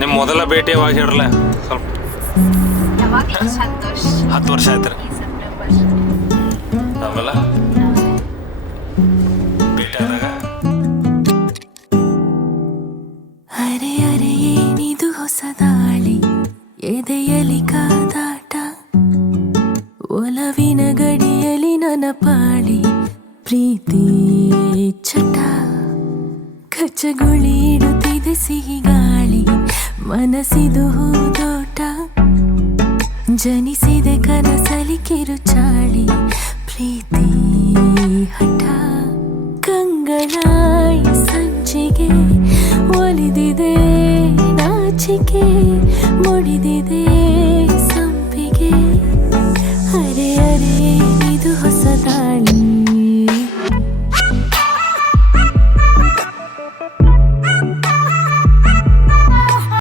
ನಿಮ್ಮ ಮೊದಲ ಭೇಟಿ ಯಾವಾಗ ಹೇಳ್ರಲ್ಲ ಸ್ವಲ್ಪ? 10 ವರ್ಷ ಆಯ್ತು ರೀ. ಆಮೇಲೆ ಭೇಟಿ ಆದಾಗ ಅರೆ ಅರೆ ಏನಿದು ಹೊಸ ದಾಳಿ, ಎದೆಯಲಿ ಕಾದಾಟ, ಒಲವಿನ ಗಡಿಯಲಿ ನನ್ನ ಪಾಳಿ, ಪ್ರೀತಿ ಚಟ, ಕಚ್ಚಗುಳಿ ಇಡುತ್ತಿದೆ ಸಿಹಿ ಗಾಳಿ, ಮನಸ್ಸಿದು ಹೂದೋಟ, ಜನಿಸಿದೆ ಕನಸಲಿ ಕಿರುಚಾಳಿ, ಪ್ರೀತಿ ಹಠ, ಕಂಗಳಾಯಿ ಸಂಚಿಗೆ ಒಲಿದಿದೆ ನಾಚಿಕೆ, ಮುಡಿದಿದೆ